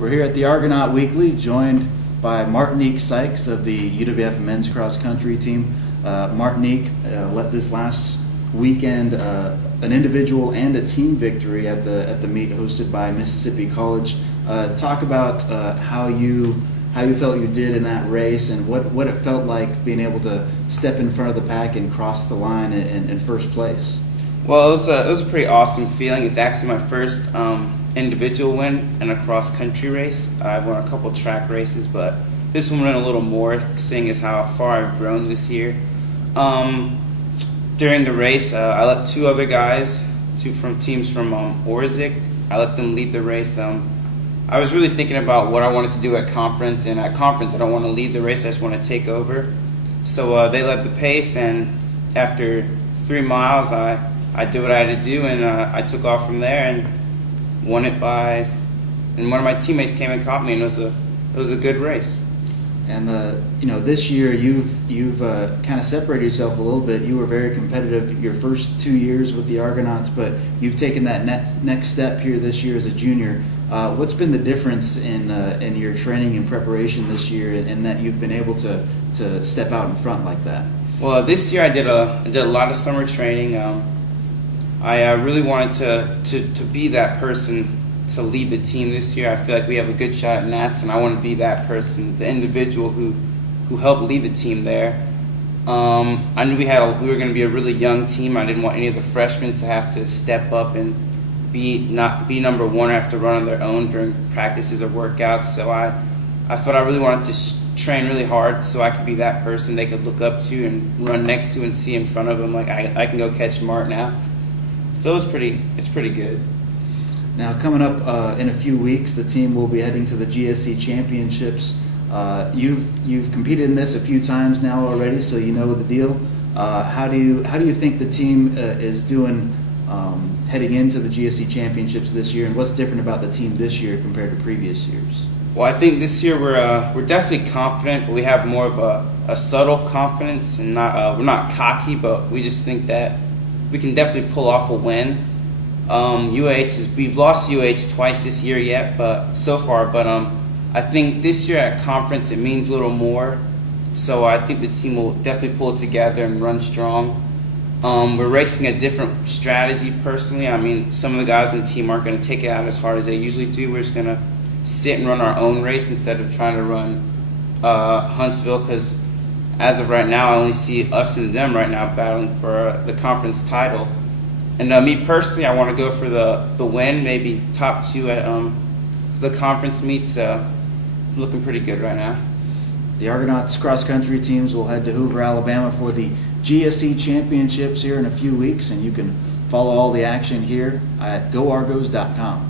We're here at the Argonaut Weekly, joined by Martinique Sykes of the UWF men's cross country team. Martinique led this last weekend an individual and a team victory at the meet hosted by Mississippi College. Talk about how you felt you did in that race and what it felt like being able to step in front of the pack and cross the line in first place. Well, it was a pretty awesome feeling. It's actually my first individual win in a cross-country race. I've won a couple track races, but this one went a little more, seeing as how far I've grown this year. During the race, I let two other guys, teams from Orzik, I let them lead the race. I was really thinking about what I wanted to do at conference, and at conference I don't want to lead the race, I just want to take over. So they led the pace, and after 3 miles I did what I had to do, and I took off from there and won it and one of my teammates came and caught me, and it was a good race. And this year you've kind of separated yourself a little bit. You were very competitive your first 2 years with the Argonauts, but you've taken that next step here this year as a junior. What's been the difference in your training and preparation this year, and that you've been able to step out in front like that? Well, this year I did a lot of summer training. I really wanted to be that person to lead the team this year. I feel like we have a good shot at Nats, and I want to be that person, the individual who helped lead the team there. I knew we were going to be a really young team. I didn't want any of the freshmen to have to step up and be number one or have to run on their own during practices or workouts. So I thought I really wanted to train really hard so I could be that person they could look up to and run next to and see in front of them, like I can go catch Mart now. So it's pretty good. Now, coming up in a few weeks, the team will be heading to the GSC Championships. You've competed in this a few times now already, so you know the deal. How do you think the team is doing heading into the GSC Championships this year, and what's different about the team this year compared to previous years? Well, I think this year we're definitely confident, but we have more of a subtle confidence, and we're not cocky, but we just think that we can definitely pull off a win. We've lost UH twice this year yet, but I think this year at conference it means a little more. So I think the team will definitely pull it together and run strong. We're racing a different strategy personally. I mean, some of the guys on the team aren't going to take it out as hard as they usually do. We're just going to sit and run our own race instead of trying to run Huntsville, because as of right now I only see us and them right now battling for the conference title. And me personally, I want to go for the win, maybe top 2 at the conference meets. Looking pretty good right now. The Argonauts cross-country teams will head to Hoover, Alabama for the GSC Championships here in a few weeks, and you can follow all the action here at GoArgos.com.